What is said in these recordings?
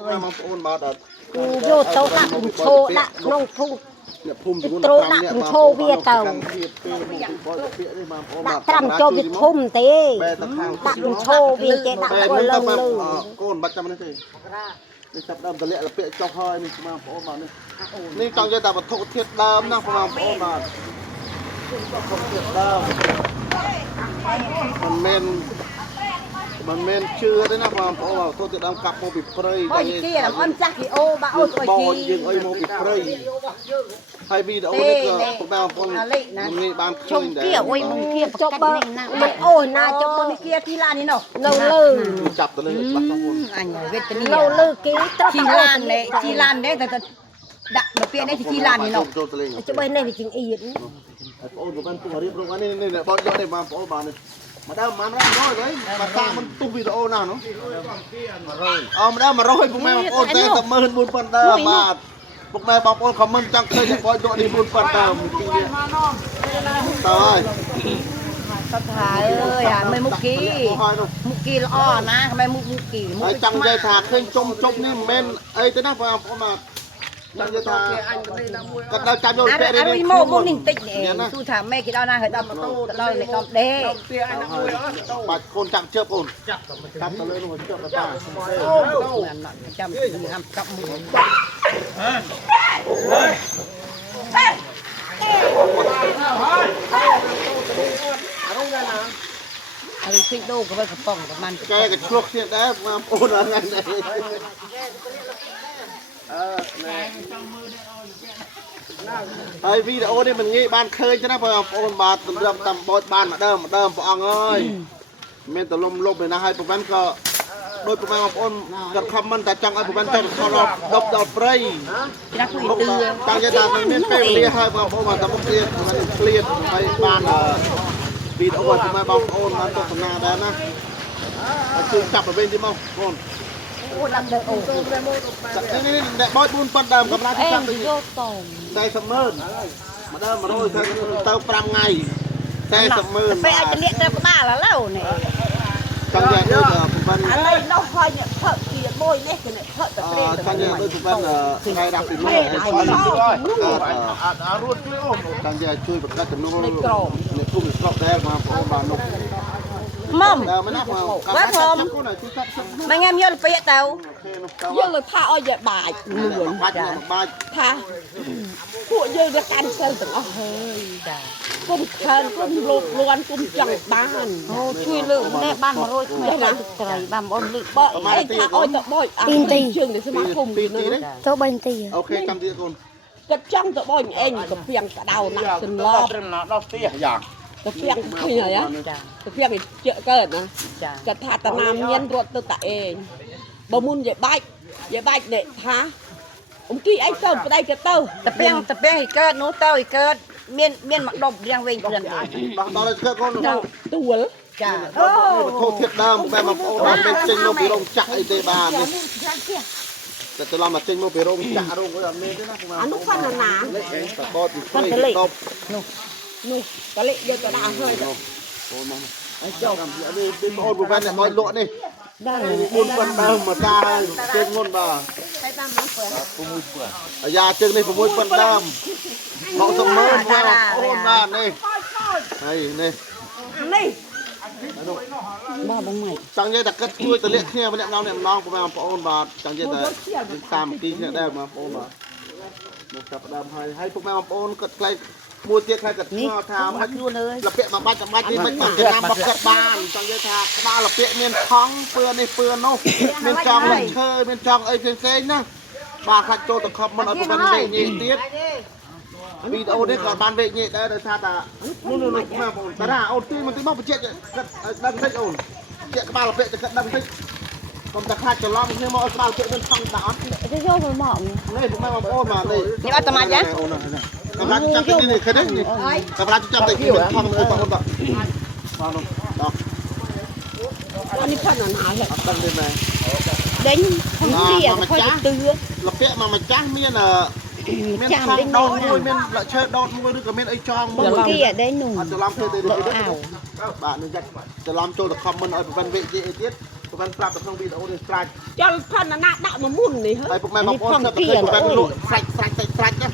Mong ôn bà đợt vô tàu đặt thô đặt nông thu trâu đặt thô bia tàu đặt trăm cho biết thum thế đặt thô bia chế đặt qua lâu lâu con bắt trăm thế đi tập đâm tờ lệ là bịa cho hơiนี่มาโอ้มานี่จังจะแต่ว่าทุกเทียดเดิมนะมาโอ้มาทุกเทียดเดิมมันเมนชื่อได้นะมาโอ้ทุกเทียดเดิมกลับโมบิเปรย์ ôi kia là con chắc thì ô bà ôi ôi kiaยังเอ้ยโมบิเปรย์ให้วีดีโอนี่ก็พวกเราคนนี่บ้านช่วงkia ôi mông kia cho bơ mình ôi na cho bơ kia thì làนี่เนาะlâu lâu จับตัวเลยบัตรทั้งหมด anh vet ni lâu lâu kia chi lan đấy đặt mà pia đấy thì chi lanนี่เนาะ cho bên này thì chừng y vậy โอ้กับมันตัวรีบลงมานี่บอลยอดได้มาโอ้มานี่มาได้มาร้อยเลยมาตามมันตุ้มวีดีโอน่ะเนาะเอามาได้มาร้อยพวกแม่โอ้แต่ตะมือบุญปันเดิมมาพวกแม่บอกโอ้คอมเมนต์จังเคยบอลโดดดีบุญปันเดิมจริงเนี่ยตาย thật thà ơi à mấy mục kỳ là o na mấy mục kỳจังใจถากเคยจมนี่เมนเอ้ยแต่น่าฟังผมมาจังใจถากก็เราจำโดนเตะ anh đi mô môn ninh tịnh này tu thả mẹ cái đó na phải đâm đâm lại đâm đê ปัดคนจังเชือกคนจับตะเลยลงเชือกกระต่าย trăm năm cặp mũ sinh đô của cái phòng của man แกกับช่วงเนี่ยได้มาโอนอะไรไหนไอ้วีดีโอนี่มันงี้บ้านเคยใช่ไหมพอโอนบาทเริ่มตำบอดบ้านมาเดิมพอเอ้ยเมนตะลมลบเลยนะให้พวกนั้นก็โดยพวกแม่โอนกับคำมันแต่จังไอ้พวกนั้นต้องเขาเราดอกเปรย์จังจะด่ามันเมนเปรี้ยเลี้ยให้พวกโอนมาแต่พวกเลี้ยมันเลี้ยไปบ้านวีดีโอที่มาบอกโอนมันต้องทำงานได้นะคือจับมาเป็นที่มั้งโอนนี่เด็กบอยบุญปันเดิมกับร้านที่จับได้เสมอมาเดิมมาโรยเติมปรำไงได้เสมอ phải ai liệt ra ba là lâu này จังอย่างด้วยผมเป็น anh ơi nó hơi nhẹ thợ kia bôi nét cái này thợ tập lên จังอย่างด้วยผมเป็นใครรับผิดชอบรุ่นเลี้ยวจังอย่างช่วยประกาศจำนวนในกลุ่มกรอบแดงมาโอนมานุก mầm ไม่น่ามา quá thơm mấy em vô là phải tao យើងលើថាឲ្យយកបាច់លួន បាច់បាច់ ថាពួកយើងទៅកាន់សិលទាំងអស់ហើយគុំខានគុំលូតលួនគុំចង់បានអូជួយលើកនេះបាន100គ្នាណាត្រីបានបងលើកបើឯងថាឲ្យទៅបោចទីទីជើងទៅស្មាគមពីនេះទៅ3ទីអូខេចាំទៀតកូន គាត់ចង់ទៅបោចឯងទៅពីងកដៅណាស់សន្លប់ ដល់ផ្ទះយ៉ាង ទៅពីងឃើញហើយទៅពីងជើកើតណាគាត់ថាតាណាមានរត់ទៅតាឯងបើមុនយាយបាច់នេះថាអ៊ំគីអីទៅប្តីគេទៅ tập beng thì cơ nấu tao thì cơ miên mặc độc riêng về vườn ដល់ដល់កូន ទួល chả ធូបធៀបដើមបែបបងប្អូនបានចេញមកពីរោងចក្រអីទេបានតែទៅឡំមកចេញមកពីរោងចក្ររោងអីអត់មានទេណា អានោះគាត់ណា តបតពីព្រៃតប នោះក៏លេយកទៅដាក់ហើយ អូនមកអីចុះនេះពីបងប្អូនបានតែមកលក់នេះ ដែរ មុនប៉ុណ្ណឹងមកតាហើយជើងមុនបាទ តែតាមមកព្រោះ អាយ៉ាជើងនេះ6ប៉ុណ្ណឹងមកសំមើមកអូនណានេះហើយនេះ នេះមកបងម៉ៃ ចង់និយាយតែគិតជួយទៅលាក់គ្នាម្នាក់ម្ដងបងប្អូនបាទចង់និយាយតែតាមទីគ្នាដែរបងប្អូនបាទមកចាប់ដើមហើយពុកម៉ែបងប្អូនគិតខ្លាចមួយទៀតខ្លាចគិតស្ងល់ថាមិនយូរលើលពាក់មួយបាច់នេះមិនបានចំណាំមកគិតបានចង់និយាយថាក្បាលលពាក់មានថងពឿនេះពឿនោះមានចង់ឈើមានចង់អីផ្សេងណាបាទខាច់ចូលទៅខប់មិនឲ្យប្រព័ន្ធវេញទៀតវីដេអូនេះក៏បានវេញដែរដោយថាតានោះម៉ែបងតារាអូនទីមកទីមកបញ្ជាក់គិតដឹងតិចអូនជាក្បាលលពាក់ទៅគិតដឹងតិចកុំតែខ្លាចច្រឡំគ្នាមកឲ្យក្បាលលពាក់មានថងដាក់អត់ ទៅយកមកមក នេះពុកម៉ែបងប្អូនបាទនេះ nhưng mà tao mà nhá កម្លាំងចាប់ទីនេះឃើញទេនេះកម្លាំងចាប់តែទីមិនថងមើលបងប្អូនបាទបាទនោះដល់ អានេះផាត់ណាស់ហើយ អត់ដឹងទេមែន ដេញខ្ញុំទីអត់ខ້ອຍទៅ លពាក់មកម្ចាស់មានមានថងដោតមួយមានលឈើដោតមួយឬក៏មានអីចងមួយ បងគីអត់ដេញនោះ អត់ច្រឡំធ្វើទេបាទនេះចាក់ច្រឡំចូលទៅខមមិនឲ្យប្រព័ន្ធវិទ្យាអីទៀតប្រ មិនស្រាប់ទៅក្នុងវីដេអូនេះស្រាច់ ចលផាន់ណាដាក់មកមុននេះ ហើយពុកម៉ែបងប្អូនស្រាប់តែពុកម៉ែលក់ស្រាច់ណា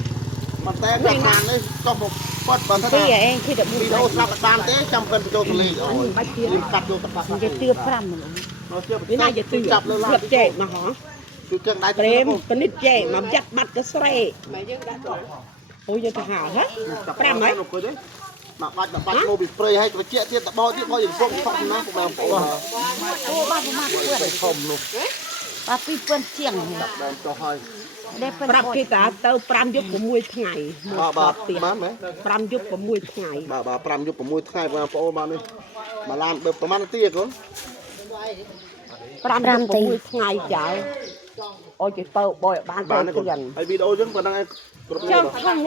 ប៉ុន្តែកាលណានេះចុះមកប៉ត់បើថា ពីឯងគឺតែ វីដេអូស្រាប់តែបានទេចាំពេលបញ្ចូលទៅលេងអូយលីមកាត់យកទៅកាត់ និយាយទឿ5ម្លង មកជឿ នេះណាជាទឿ ចាប់លើឡាន ចែកមកហ៎ គឺចឹងដៃ ព្រេមពនិតចែកមកចាត់បាត់ទៅស្រែម៉ែយើងដាក់ទៅអូយយើងទៅហៅហ៎ 5ហើយនោះទេមកបាច់ម៉ូពីស្ព្រេឲ្យត្រជាក់ទៀតតបទៀតបោយើងពុកផុកណាពុកម៉ែបងប្អូន អូបាទមក ទៅធំនោះ បាទពីពឿនជាង ដើមចុះហើយ ដែលពឿន ប្រាប់គេតាទៅ5យប់6ថ្ងៃ បាទបានមែន 5យប់6ថ្ងៃ បាទ5យប់6ថ្ងៃបងប្អូនបាននេះមកឡានបើប្រហែលនាទីកូន 5យប់6ថ្ងៃចៅអូយគេទៅបយបានទៅ បាន ទៀត ហើយវីដេអូយើងប៉ុណ្ណឹងឯងគ្រប់ ច នេះ ង់ខាង